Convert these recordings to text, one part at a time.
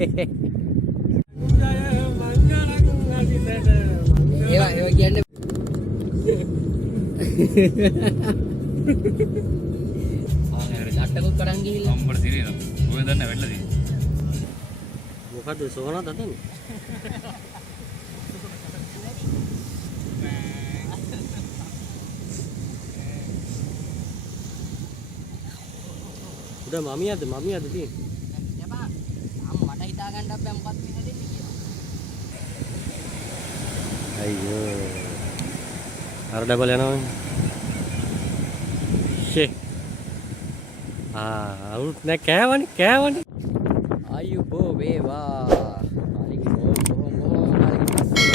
ඒවා කියන්නේ අට්ටකුත් කඩන් ගිහිල්ලා අම්බර දිරිනවා. ඔය දන්නේ වැටලා තියෙන්නේ. මොකද සෝනත් අතන්නේ? උදා මමියද තියෙන්නේ. යපා මට හිතා ගන්නත් බෑ මොකක්ද වෙන දෙන්නේ කියලා. අයියෝ. අර ඩබල් යනවා. ෂේ. අවුත් නෑ කෑවනේ. අයියෝ වේවා. මාලික බොහොම මාලික පස්සේ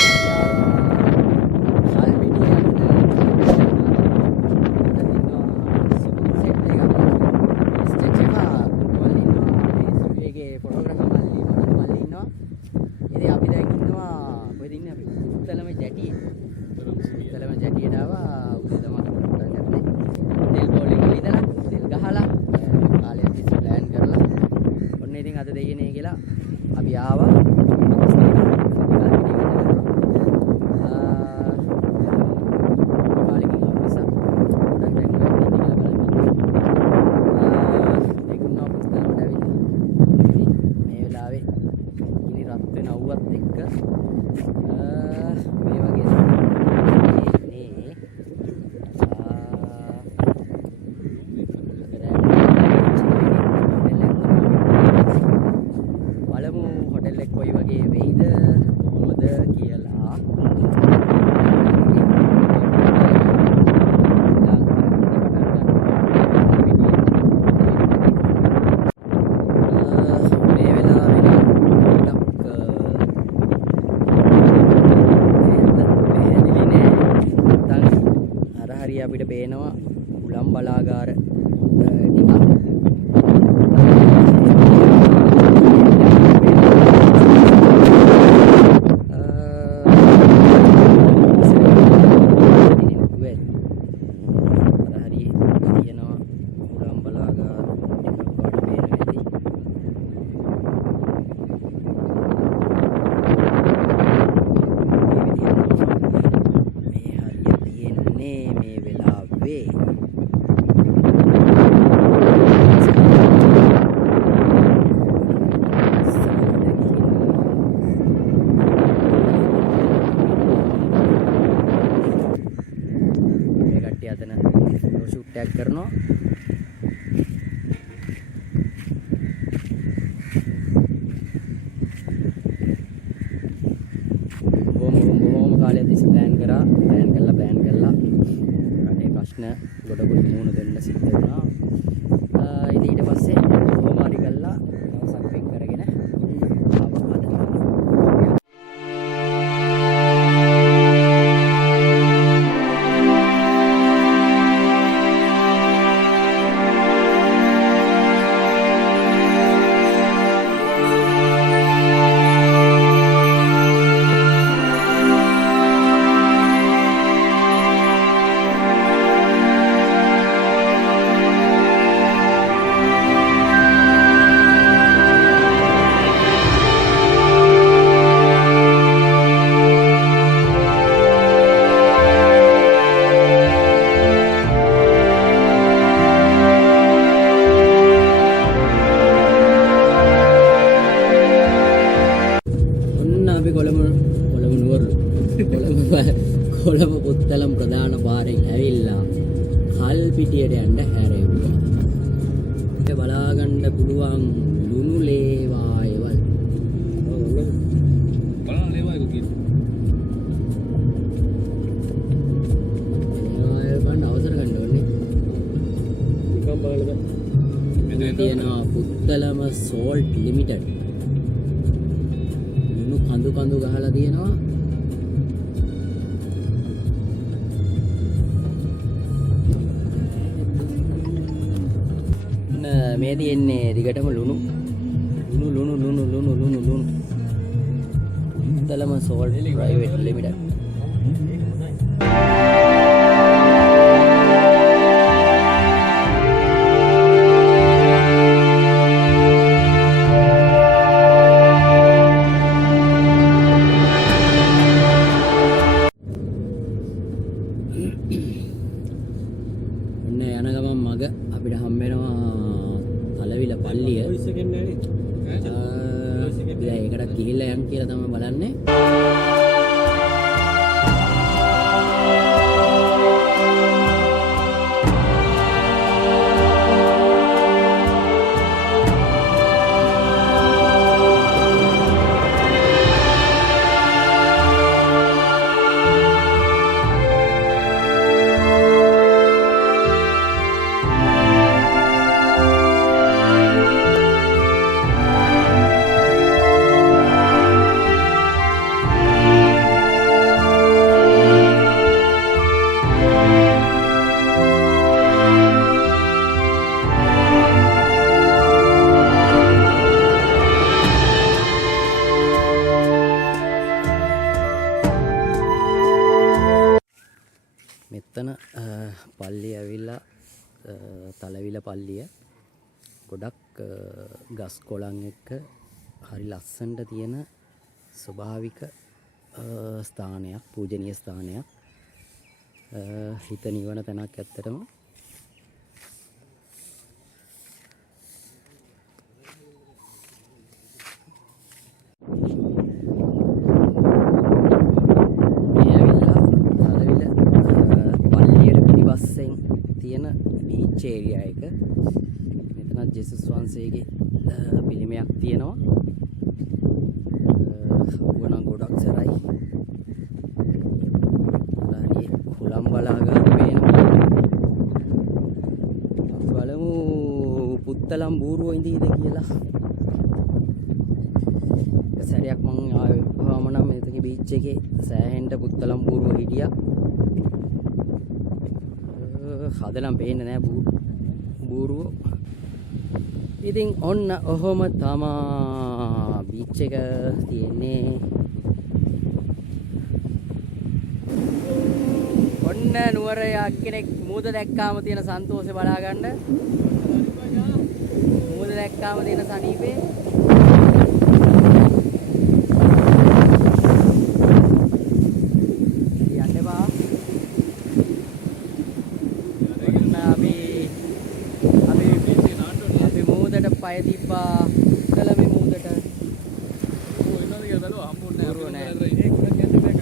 අපිට පේනවා උලම් බලාගාර ටිකක් टैग करना කාලයක් තිස්සේ ප්ලෑන් කරලා අනේ ප්‍රශ්න ගොඩකුත් මුහුණ දෙන්න සිද්ධ වුණා. ඉතින් ඊට පස්සේ කොහොම හරි කරලා දවසක් වෙන් කරගෙන ආවා අද. කොළඹ පුත්තලම් ප්‍රධාන පාරෙන් ඇවිල්ලා කල්පිටියට යන්න හැරෙව්වා. ඒක බලා ගන්න පුළුවන් ලුණු ලේවායවල්. බලන්න ලේවායක කියන්නේ. ලේවායව ගන්න අවසර ගන්න ඕනේ. නිකම් බලන්න. මෙතන තියෙනවා පුත්තලම සෝල්ට් ලිමිටඩ්. ලුණු කඳු ගහලා තියෙනවා. මේ තියෙන්නේ දිගටම ලුණු පුත්තලම සෝල්ට් ප්‍රයිවට් ලිමිටඩ්. මග අපිට හම් වෙනවා තලවිල පල්ලිය. ඒකට ගිහිල්ලා යන්න කියලා තමයි බලන්නේ. මෙතන පල්ලිය ඇවිල්ලා තලවිල පල්ලිය ගොඩක් ගස් කොළන් එක්ක හරි ලස්සනට තියෙන ස්වභාවික ස්ථානයක්, පූජනීය ස්ථානයක්. හිත නිවන තැනක් ඇත්තටම. තියෙන බීච් ඒරියා එක. මෙතන ජේසුස් වහන්සේගේ පිළිමයක් තියෙනවා. වුණා ගොඩක් සරයි. හරි හුලම් බලාගන්න පේනවා. බලමු පුත්තලම් බූරුව ඉඳීද කියලා. සැරයක් මං ආවම නම් මෙතන බීච් එකේ සෑහෙන්න පුත්තලම් බූරුව හිටියා. හදලම් පේන්නේ නැහැ බූරුව. ඉතින් ඔන්න ඔහොම තමා බීච් එක තියෙන්නේ. ඔන්න නුවර කෙනෙක් මූද දැක්කාම තියෙන සන්තෝෂය බලා ගන්න. මූද දැක්කාම තියෙන සනීපේ. පය තිබ්බා කලමේ මූදට. ඔය ඉන්නද කියලා බලුවා හම්බුන්නේ බොරුව නෑ. ඒක ගොඩක් යන්න බෑ.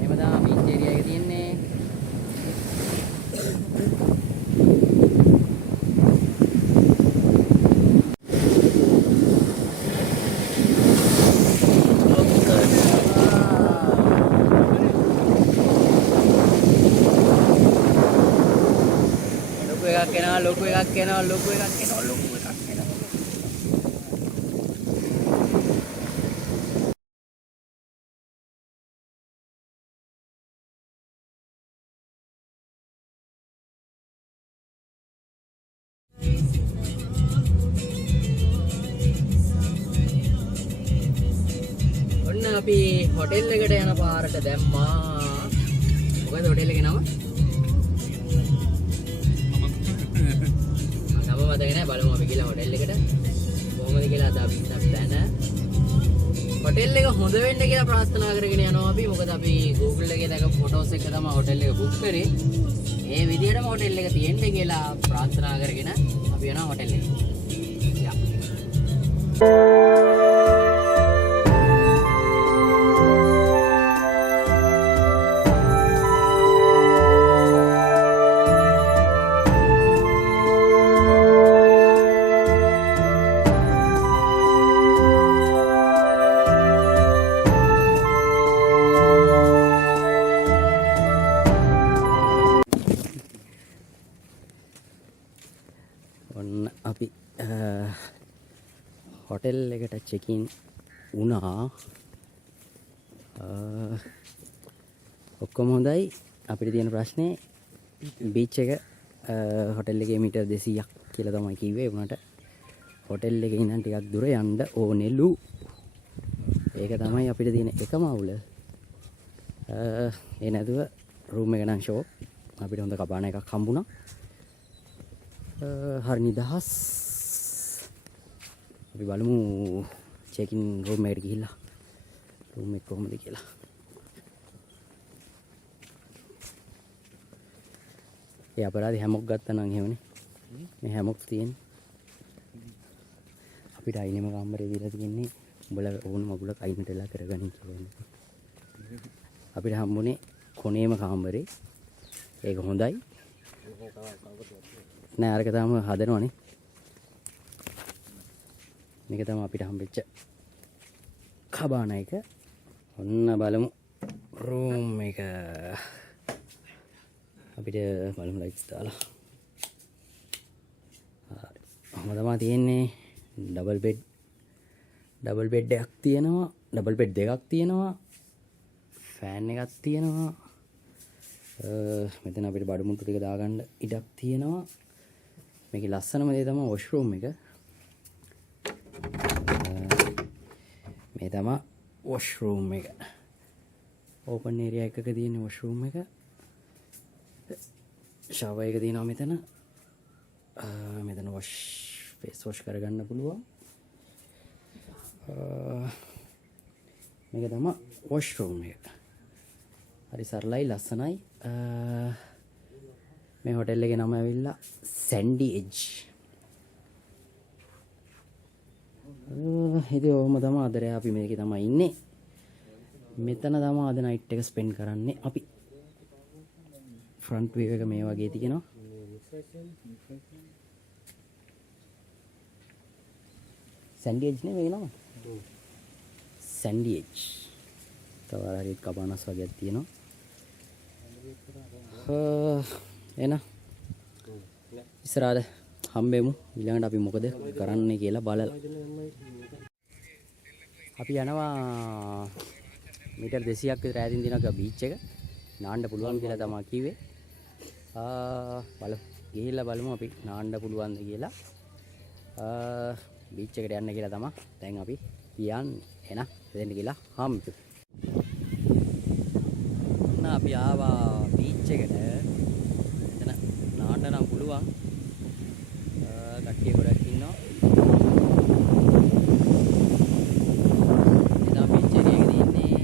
එහෙම තමයි බීච් ඒරියා එක තියෙන්නේ. ලොකු එකක් එනවා. ඔන්න අපි හොටෙල් එකට යන පාරට දැම්මා. මොකද හොටෙල් එකේ නම? මතක නැහැ. බලමු අපි ගිහලා හොටෙල් එකට කොහොමද කියලා අද අපි දැන හොටෙල් එක හොඳ වෙන්න කියලා ප්‍රාර්ථනා කරගෙන යනවා අපි. මොකද අපි Google එකේ දැකපු ෆොටෝස් එක තමයි හොටෙල් එක බුක් කරේ. ඒ විදිහටම හොටෙල් එක තියෙන්න කියලා ප්‍රාර්ථනා කරගෙන අපි යනවා හොටෙල් එකට. ඔන්න අපි හොටෙල් එකට චෙකින් වුණා. ඔක්කොම හොඳයි. අපිට තියෙන ප්‍රශ්නේ බීච් එක හොටෙල් එකේ මීටර් 200ක් කියලා තමයි කිව්වේ. උනට හොටෙල් එකේ ඉඳන් ටිකක් දුර යන්න ඕනෙලු. ඒක තමයි අපිට තියෙන එකම අවුල. ඒ නැතුව රූම් එක නම් ෂෝ. අපිට හොඳ කපාන එකක් හම්බුණා. හරි නිදහස්. අපි බලමු චෙකින් රූම් එකට ගිහිල්ලා රූම් එක කොහොමද කියලා. ඒ අපරාධي හැමොක් ගත්තා නම් එහෙමනේ. මේ හැමොක් තියෙන්නේ. අපිට අයිනෙම කාමරේ දීලා තියෙන්නේ උඹලා ඕන මගුලක් අයිනට වෙලා කරගනින් කියන්නේ. අපිට හම්බුනේ කොනේම කාමරේ. ඒක හොඳයි. නෑ අරක තාම හදනවනේ. මේක තමයි අපිට හම්බෙච්ච කබාන එක. ඔන්න බලමු රූම් එක. අපිට බලමු ලයිට්ස් දාලා. හරි. ඔහම තමයි තියෙන්නේ. ඩබල් බෙඩ් එකක් තියෙනවා. ඩබල් බෙඩ් දෙකක් තියෙනවා. ෆෑන් එකක් තියෙනවා. මෙතන අපිට බඩමුට්ටු ටික දාගන්න ඉඩක් තියෙනවා. මේකේ ලස්සනම දේ තමයි වොෂ්රූම් එක. මේ තමයි වොෂ්රූම් එක. ඕපන් ඒරියා එකක තියෙන වොෂ්රූම් එක. ෂවර් එක තියෙනවා මෙතන. මෙතන ෆේස් වොෂ් කරගන්න පුළුවන්. මේක තමයි වොෂ්රූම් එක. හරි සරලයි ලස්සනයි. මේ හොටෙල් එකේ නම ඇවිල්ලා සැන්ඩි එජ්. ඉතින් ඔහොම තමයි අද රෑ අපි මේකේ තමයි ඉන්නේ. මෙතන තමයි අද නයිට් එක ස්පෙන්ඩ් කරන්නේ අපි. ෆ්‍රන්ට් වීව් එක මේ වගේ තියෙනවා. සැන්ඩි එජ් නේ මේ නම. Sandy edge. තව හරියට කබානස් වගේක් තියෙනවා. එන ඉස්සරහට හම්බෙමු. ඊළඟට අපි මොකද කරන්නේ කියලා බලලා. අපි යනවා මීටර් 200ක් විතර ඈතින් තියෙන බීච් එක. නාන්න පුළුවන් කියලා තමයි කිව්වේ. බලමු. ගිහිල්ලා බලමු අපි නාන්න පුළුවන්ද කියලා. බීච් එකට යන්න කියලා තමයි දැන් අපි කියන්නේ. එන එතෙන්ට ගිහලා හම්බෙමු. අපි ආවා බීච් එකට. එතන නාන්න නම් පුළුවන්. කට්ටිය ගොඩක් ඉන්නවා. එදා බීච් ඒරියා එකේ ඉන්නේ.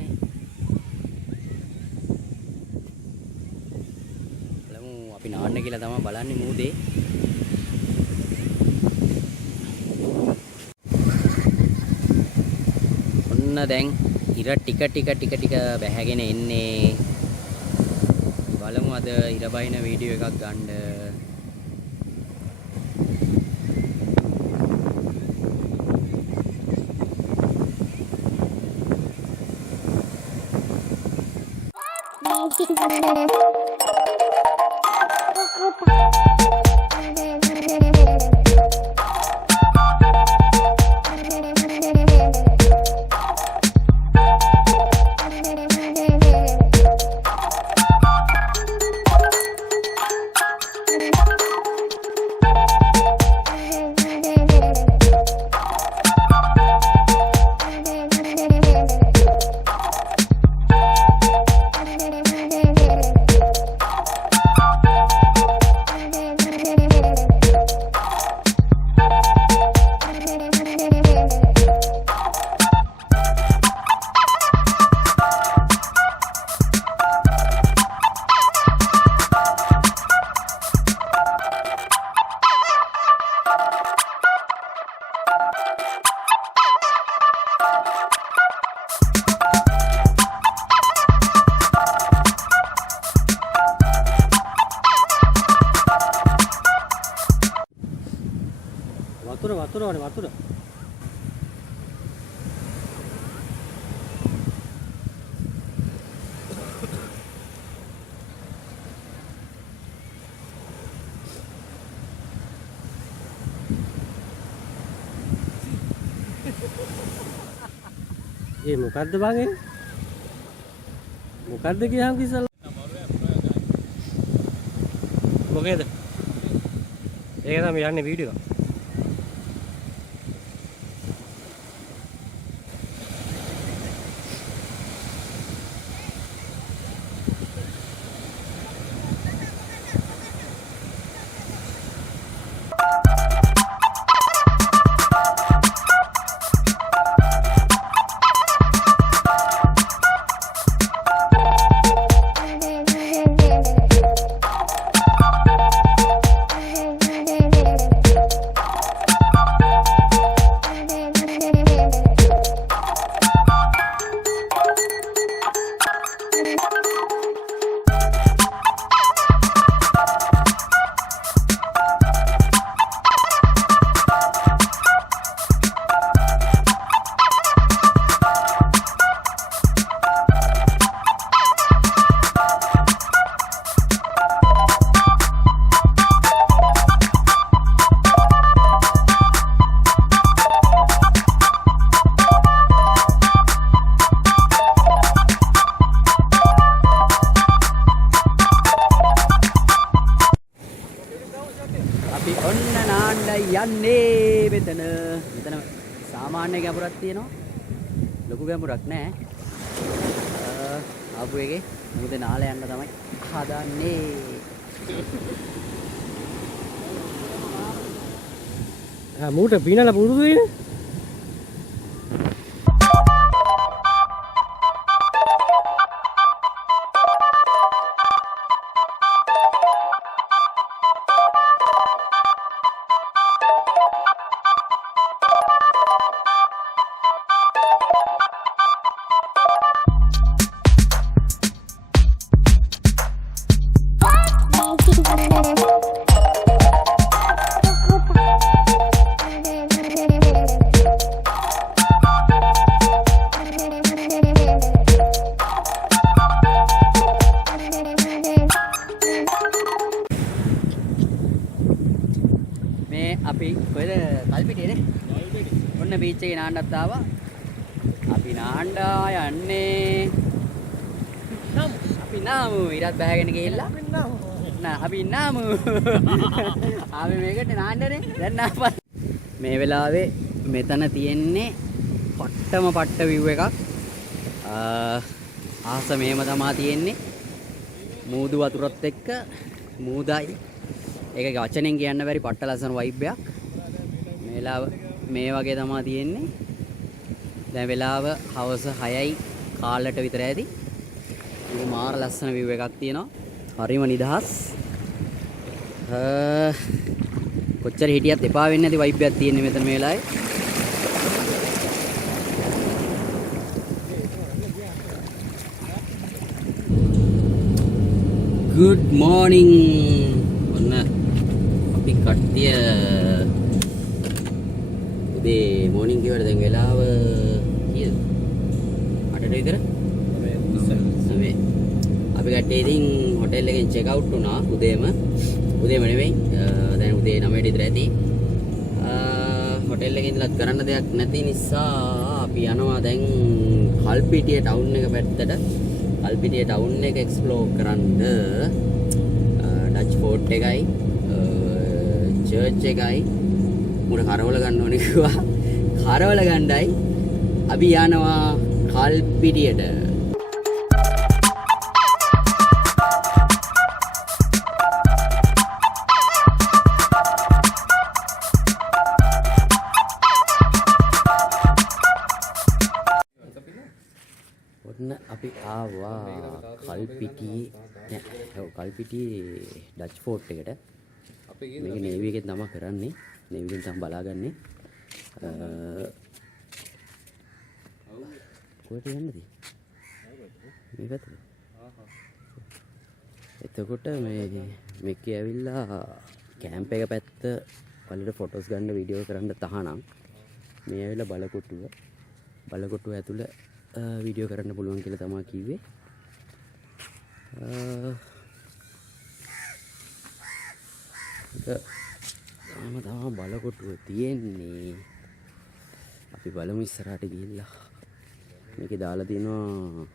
බලමු අපි නාන්න කියලා තමයි බලන්නේ මූදේ. ඔන්න දැන් ඉර ටික බැහැගෙන එන්නේ. බලමු අද ඉර බයින වීඩියෝ එකක් ගන්න. වතුර ඒ මොකද්ද බං මොකද්ද කියහම් කිසල මොකේද ඒක තමයි යන්නේ වීඩියෝ එක යන්නේ මෙතන සාමාන්‍ය ගැඹුරක් තියෙනවා. ලොකු ගැඹුරක් නෑ. ආපු එකේ මොකද නාල යන්න තමයි හදන්නේ. මූට පිනලා පුරුදු වෙන්නේ. අපි කොහෙද කල්පිටියේනේ ඔන්න බීච් එකේ නාන්නත් ආවා අපි නාන්ඩා යන්නේ අපි නාමු ඉරත් බහගෙන ගිහිල්ලා නා අපි නාමු ආවේ මේකට නාන්නනේ දැන් නාපන් මේ වෙලාවේ මෙතන තියෙන්නේ පට්ටම පට්ට view එකක් ආස මේම තමා තියෙන්නේ මූදු වතුරත් එක්ක මූදයි ඒක වචනෙන් කියන්න බැරි පට්ට ලස්සන වයිබ් එකක්. මේ වෙලාව මේ වගේ තමයි තියෙන්නේ. දැන් වෙලාව හවස 6යි කාලට විතර ඇති. මේ මාර ලස්සන view එකක් තියෙනවා. හරිම නිදහස්. කොච්චර හිටියත් එපා වෙන්නේ නැති වයිබ් එකක් තියෙන්නේ මෙතන මේ වෙලාවේ. Good morning. කට්ටිය උදේ මොර්නින් කිව්වට දැන් වෙලාව කීයද 8ට විතර 9 අපි කට්ටිය ඉතින් හොටෙල් එකෙන් චෙක් අවුට් වුණා උදේම නෙවෙයි දැන් උදේ 9ට විතර ඇති හොටෙල් එකේ ඉඳලා කරන්න දෙයක් නැති නිසා අපි යනවා දැන් කල්පිටිය ටවුන් එක පැත්තට කල්පිටිය ටවුන් එක එක්ස්ප්ලෝර් කරන්න ඩච් ෆෝර්ට් එකයි චර්ච් එකයි මුට කරවල ගන්න ඕනේ කිව්වා. කරවල ගණ්ඩයි අපි යනවා කල්පිටියට. ඔන්න අපි ආවා කල්පිටියේ ඩච් ෆෝර්ට් එකට. මේක නේවි එකෙන් තමයි කරන්නේ. නේවි එකෙන් තමයි බලාගන්නේ. කොහෙද යන්නද? මේ පැත්තට. එතකොට මේකේ ඇවිල්ලා කැම්ප් එක පැත්ත වලට ෆොටෝස් ගන්න වීඩියෝ කරන්න තහනම්. මේ ඇවිල්ලා බලකොටුව ඇතුළේ වීඩියෝ කරන්න පුළුවන් කියලා තමයි කිව්වේ. තමයි බලකොටුව තියෙන්නේ. අපි බලමු ඉස්සරහට ගිහිල්ලා. මේකේ දාලා තියෙනවා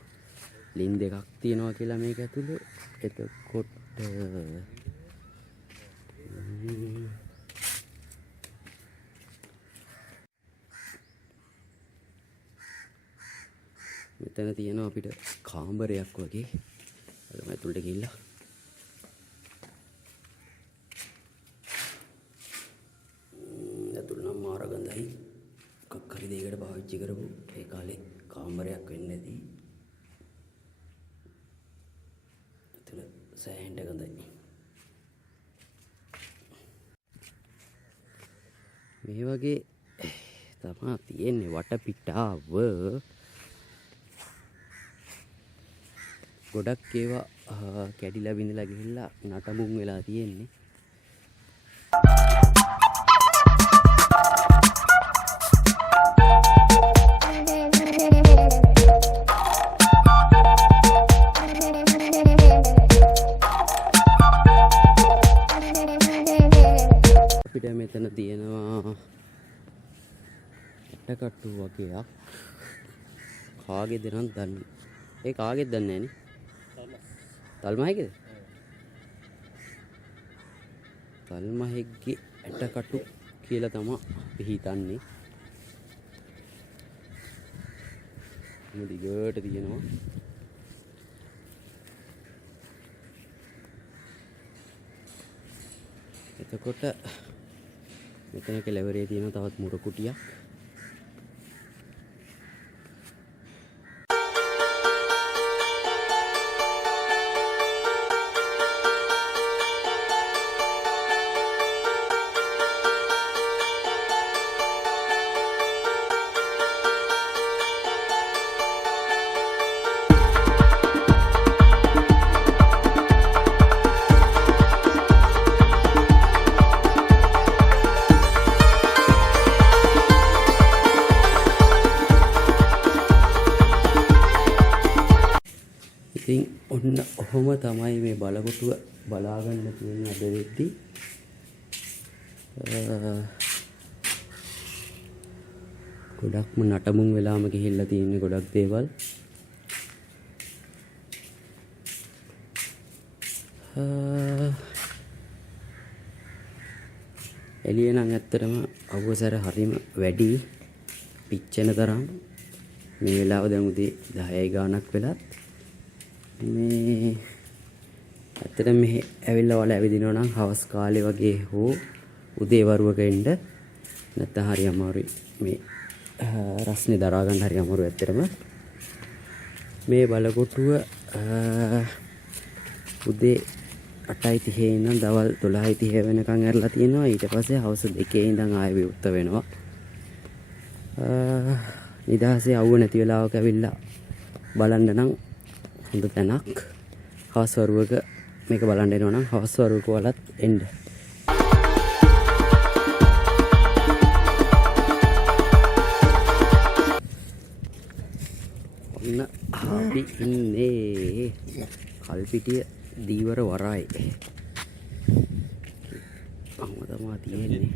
ලින් දෙකක් තියෙනවා කියලා මේක ඇතුලේ. එතකොට මෙතන තියෙනවා අපිට කාමරයක් වගේ. බලමු ඇතුළට ගිහිල්ලා. කක්කරි දෙයකට පාවිච්චි කරපු ඒ කාලේ කාමරයක් වෙන්න ඇති. එතන සෑහෙන්න ගඳයි. මේ වගේ තමයි තියෙන්නේ වටපිටාව. ගොඩක් ඒවා කැඩිලා බිඳලා ගිහිල්ලා නටමුන් වෙලා තියෙන්නේ. මෙතන තියෙනවා ඇටකට්ටු වගේක්. කාගේද නම් දන්නේ. ඒ කාගේද දන්නේ නැහනේ. තල්මහේකේද? තල්මහේගේ ඇටකට්ටු කියලා තමයි අපි හිතන්නේ. මේ දිගට තියෙනවා. එතකොට මෙතන කෙළවරේ තියෙන තවත් මුර කුටියක්. ඉතින් ඔන්න ඔහොම තමයි මේ බලකොටුව බලාගන්න තියෙන අද වෙද්දී. ගොඩක්ම නටමුන් වෙලාම ගිහිල්ලා තියෙන ගොඩක් දේවල්. එළිය නම් ඇත්තටම අවසර හරීම වැඩි පිච්චෙන තරම්. මේ වෙලාව දැන් උදේ 10යි ගානක් වෙලත් මේ ඇත්තට මෙහි ඇවිල්ලා වල ඇවිදිනවා නම් හවස් කාලේ වගේ හෝ උදේ වරුවක එන්න නැත්නම් හරි අමාරුයි. මේ රස්නේ දරා ගන්න හරි අමාරුයි ඇත්තටම. මේ බලකොටුව උදේ 8:30 ඉඳන් දවල් 12:30 වෙනකන් ඇරලා තියෙනවා. ඊට පස්සේ හවස 2 ඉඳන් ආයෙ විවෘත වෙනවා. නිදහසේ අවුව නැති වෙලාවක ඇවිල්ලා බලන්න නම් හොඳ තැනක්. හවස් වරුවක මේක බලන්න එනවා නම් හවස් වරුවක වලත් එන්න. ඔන්න අපි ඉන්නේ කල්පිටිය දීවර වරායි. අම්ම තමයි තියෙන්නේ.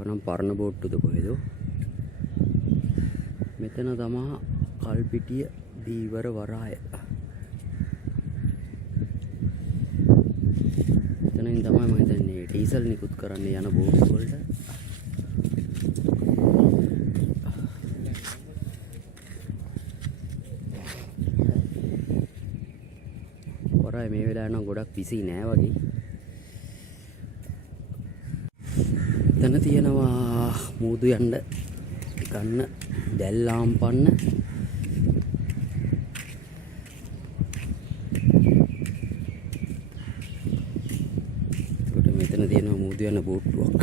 අරනම් පරණ බෝට්ටුද කොහෙද? මෙතන තමයි කල්පිටිය දීවර වරාය. එතනින් තමයි මම හිතන්නේ ඩීසල් නිකුත් කරන්න යන බෝට් වලට. වරාය මේ වෙලාව නම් ගොඩක් බිසි නෑ වගේ. එතන තියෙනවා මූදු යන්න ගන්න දැල්ලාම්පන්න. මෙතන තියෙනවා මූදු යන බෝට්ටුවක්.